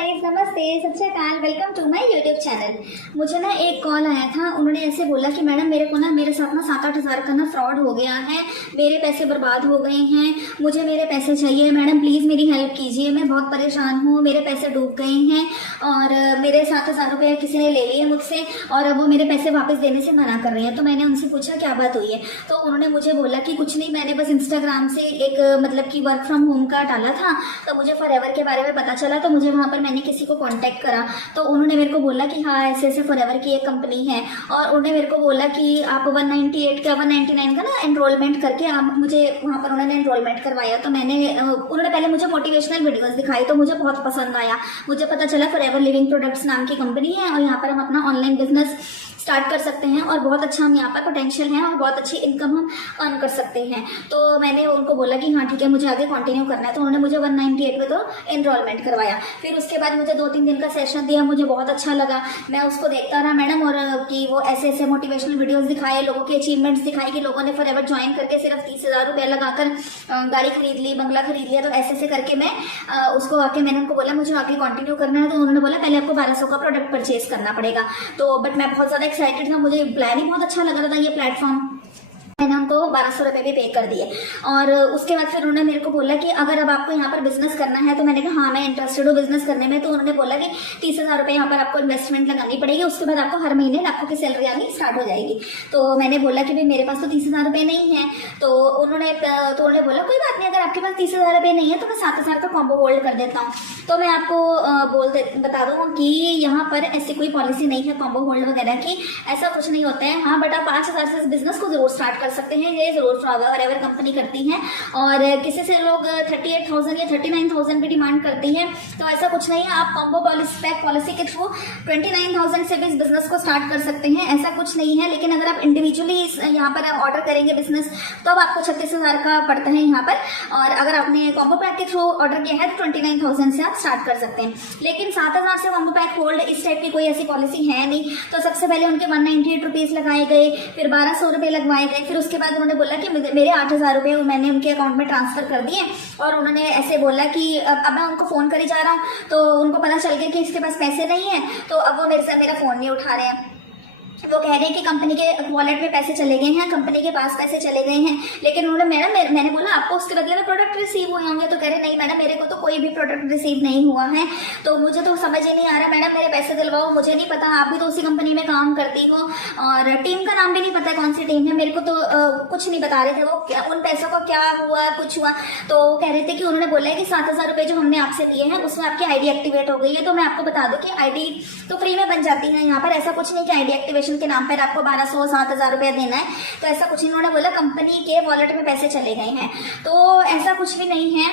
Guys, नमस्ते, सत श्री अकाल, welcome to my YouTube channel. मुझे ना एक कॉल आया था। उन्होंने ऐसे बोला कि मैडम मेरे को ना मेरे साथ ना 7-8 हज़ार का ना फ्रॉड हो गया है, मेरे पैसे बर्बाद हो गए हैं, मुझे मेरे पैसे चाहिए, मैडम प्लीज़ मेरी हेल्प कीजिए, मैं बहुत परेशान हूँ, मेरे पैसे डूब गए हैं और मेरे 7,000 रुपये किसी ने ले लिए मुझसे और अब वो मेरे पैसे वापस देने से मना कर रहे हैं। तो मैंने उनसे पूछा क्या बात हुई है, तो उन्होंने मुझे बोला कि कुछ नहीं, मैंने बस इंस्टाग्राम से एक मतलब कि वर्क फ्रॉम होम का डाला था, तो मुझे फॉरएवर के बारे में पता चला, तो मुझे वहाँ पर मैंने किसी को कांटेक्ट करा, तो उन्होंने मेरे को बोला कि हाँ ऐसे ऐसे फॉरएवर की एक कंपनी है और उन्होंने मेरे को बोला कि आप 199 का ना एनरोलमेंट करके आप मुझे वहाँ पर उन्होंने एनरोलमेंट करवाया। तो उन्होंने पहले मुझे मोटिवेशनल वीडियोस दिखाई, तो मुझे बहुत पसंद आया। मुझे पता चला फॉरएवर लिविंग प्रोडक्ट्स नाम की कंपनी है और यहाँ पर हम अपना ऑनलाइन बिजनेस स्टार्ट कर सकते हैं और बहुत अच्छा हम यहाँ पर पोटेंशियल है और बहुत अच्छी इनकम हम अर्न कर सकते हैं। तो मैंने उनको बोला कि हाँ ठीक है, मुझे आगे कंटिन्यू करना है। तो उन्होंने मुझे 198 में तो एनरोलमेंट करवाया। फिर उसके बाद मुझे 2-3 दिन का सेशन दिया, मुझे बहुत अच्छा लगा। मैं उसको देखता रहा मैडम, और कि वो ऐसे ऐसे मोटिवेशनल वीडियोस दिखाए, लोगों की अचीवमेंट्स दिखाई कि लोगों ने फॉरएवर ज्वाइन करके सिर्फ 30,000 रुपये लगाकर गाड़ी खरीद ली, बंगला खरीद लिया। तो ऐसे ऐसे करके मैं उसको आके मैंने उनको बोला मुझे आगे कंटिन्यू करना है। तो उन्होंने बोला पहले आपको 1200 का प्रोडक्ट परचेज करना पड़ेगा। तो बट मैं बहुत ज़्यादा एक्साइटेड था, मुझे प्लान ही बहुत अच्छा लग रहा था ये प्लेटफॉर्म। मैंने उनको 1200 रुपये भी पे कर दिए और उसके बाद फिर उन्होंने मेरे को बोला कि अगर अब आपको यहाँ पर बिजनेस करना है, तो मैंने कहा हाँ मैं इंटरेस्टेड हूँ बिजनेस करने में। तो उन्होंने बोला कि 30,000 रुपये यहाँ पर आपको इन्वेस्टमेंट लगानी पड़ेगी, उसके बाद आपको हर महीने लाखों की सैलरी आनी स्टार्ट हो जाएगी। तो मैंने बोला कि भाई मेरे पास तो 30,000 रुपये नहीं है। तो उन्होंने बोला कोई बात नहीं, अगर आपके पास 30,000 रुपये नहीं है तो मैं 7,000 का कॉम्बो होल्ड कर देता हूँ। तो मैं आपको बता दूँ कि यहाँ पर ऐसी कोई पॉलिसी नहीं है कॉम्बो होल्ड वगैरह की, ऐसा कुछ नहीं होता है। हाँ बट आप 5,000 से इस बिजनेस को जरूर स्टार्ट कर सकते हैं, ये जरूर फॉरएवर कंपनी करती है। और किसी से लोग 38,000 या 39,000 की डिमांड करती है, तो ऐसा कुछ नहीं है। आप कॉम्बो पॉलिसी के थ्रू 29,000 से भी इस बिजनेस को स्टार्ट कर सकते हैं, ऐसा कुछ नहीं है। लेकिन अगर आप इंडिविजुअली यहाँ पर ऑर्डर करेंगे बिजनेस, तो अब आपको 36,000 का पड़ता है यहाँ पर। और अगर आपने कॉम्बो पैक के थ्रू ऑर्डर किया है तो 29,000 से आप स्टार्ट कर सकते हैं। लेकिन 7,000 से कॉम्बो पैक होल्ड इस टाइप की कोई ऐसी पॉलिसी है नहीं। तो सबसे पहले उनके 198 रुपीज लगाए गए, फिर 1,200 रुपये लगवाए गए, फिर उसके बाद उन्होंने बोला कि मेरे 8,000 रुपये मैंने उनके अकाउंट में ट्रांसफर कर दिए। और उन्होंने ऐसे बोला कि अब मैं उनको फोन करी जा रहा हूँ, तो उनको पता चल गया कि इसके पास पैसे नहीं है, तो अब वो मेरा फोन नहीं उठा रहे हैं। वो कह रहे हैं कि कंपनी के वॉलेट में पैसे चले गए हैं, कंपनी के पास पैसे चले गए हैं। लेकिन उन्होंने मैंने बोला आपको उसके बदले में प्रोडक्ट रिसीव हुए होंगे, तो कह रहे नहीं मैडम मेरे को तो कोई भी प्रोडक्ट रिसीव नहीं हुआ है। तो मुझे तो समझ ही नहीं आ रहा मैडम, मेरे पैसे दिलवाओ, मुझे नहीं पता, आप भी तो उसी कंपनी में काम करती हो और टीम का नाम भी नहीं पता कौन सी टीम है, मेरे को तो कुछ नहीं बता रहे थे वो उन पैसों का क्या हुआ कुछ हुआ। तो कह रहे थे कि उन्होंने बोला है कि 7,000 रुपये जो हमने आपसे लिए हैं उसमें आपकी आईडी एक्टिवेट हो गई है। तो मैं आपको बता दूं कि आईडी तो फ्री में बन जाती है यहाँ पर, ऐसा कुछ नहीं कि आईडी एक्टिवेशन के नाम पर आपको 1200-7,000 रुपया देना है, तो ऐसा कुछ नहीं। उन्होंने बोला कंपनी के वॉलेट में पैसे चले गए हैं, तो ऐसा कुछ भी नहीं है।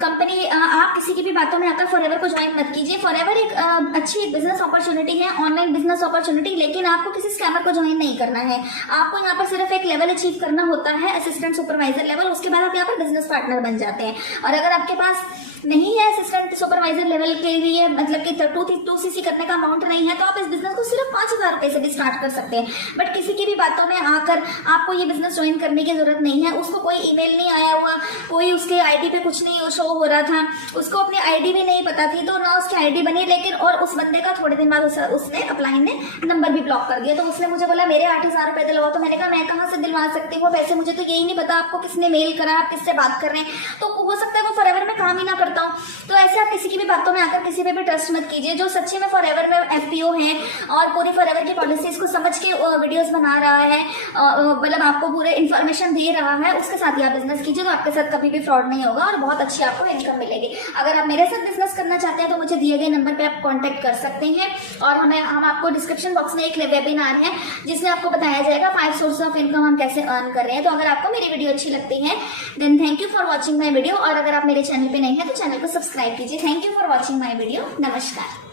कंपनी आप किसी की भी बातों में आकर फॉरएवर को ज्वाइन मत कीजिए। फॉरएवर एक अच्छी बिजनेस अपॉर्चुनिटी है, ऑनलाइन बिजनेस अपॉर्चुनिटी, लेकिन आपको किसी स्कैमर को ज्वाइन नहीं करना है। आपको यहाँ पर सिर्फ एक लेवल अचीव करना होता है, असिस्टेंट सुपरवाइजर लेवल, उसके बाद आप यहाँ पर बिजनेस पार्टनर बन जाते हैं। और अगर आपके पास नहीं है असिस्टेंट सुपरवाइजर लेवल के लिए, मतलब कि 2cc करने का अमाउंट नहीं है, तो आप इस बिजनेस को सिर्फ 5,000 रुपये से भी स्टार्ट कर सकते हैं। बट किसी की भी बातों में आकर आपको ये बिजनेस ज्वाइन करने की जरूरत नहीं है। उसको कोई ईमेल नहीं आया हुआ, कोई उसके आईडी पे कुछ नहीं शो हो रहा था, उसको अपनी आईडी भी नहीं पता थी, तो ना उसकी आईडी बनी। लेकिन और उस बंदे का थोड़े दिन बाद उसने अपलाइन ने नंबर भी ब्लॉक कर दिया। तो उसने मुझे बोला मेरे 8,000 रुपये दिलवाओ। तो मैंने कहा मैं कहाँ से दिलवा सकती हूँ पैसे, मुझे तो यही नहीं पता आपको किसने मेल करा, आप किससे बात कर रहे हैं, तो हो सकता है वो फॉरएवर में काम ही ना करता हूँ। तो ऐसे आप किसी की भी बातों में आकर किसी पे भी ट्रस्ट मत कीजिए। जो सच्ची में फॉरएवर में एफपीओ है और पूरी फॉरएवर की पॉलिसीज को समझ के वीडियोस बना रहा है, मतलब आपको पूरे इन्फॉर्मेशन दे रहा है, उसके साथ ही आप बिजनेस कीजिए, तो आपके साथ कभी भी फ्रॉड नहीं होगा और बहुत अच्छी आपको इनकम मिलेगी। अगर आप मेरे साथ बिजनेस करना चाहते हैं तो मुझे दिए गए नंबर पे आप कांटेक्ट कर सकते हैं। और हम आपको डिस्क्रिप्शन बॉक्स में एक वेबिनार है जिसमें आपको बताया जाएगा 5 सोर्स ऑफ इनकम हम कैसे अर्न कर रहे हैं। तो अगर आपको मेरी वीडियो अच्छी लगती है then thank you for watching my video, और अगर आप मेरे चैनल पे नहीं है तो चैनल को सब्सक्राइब कीजिए। Thank you for watching my video. नमस्कार।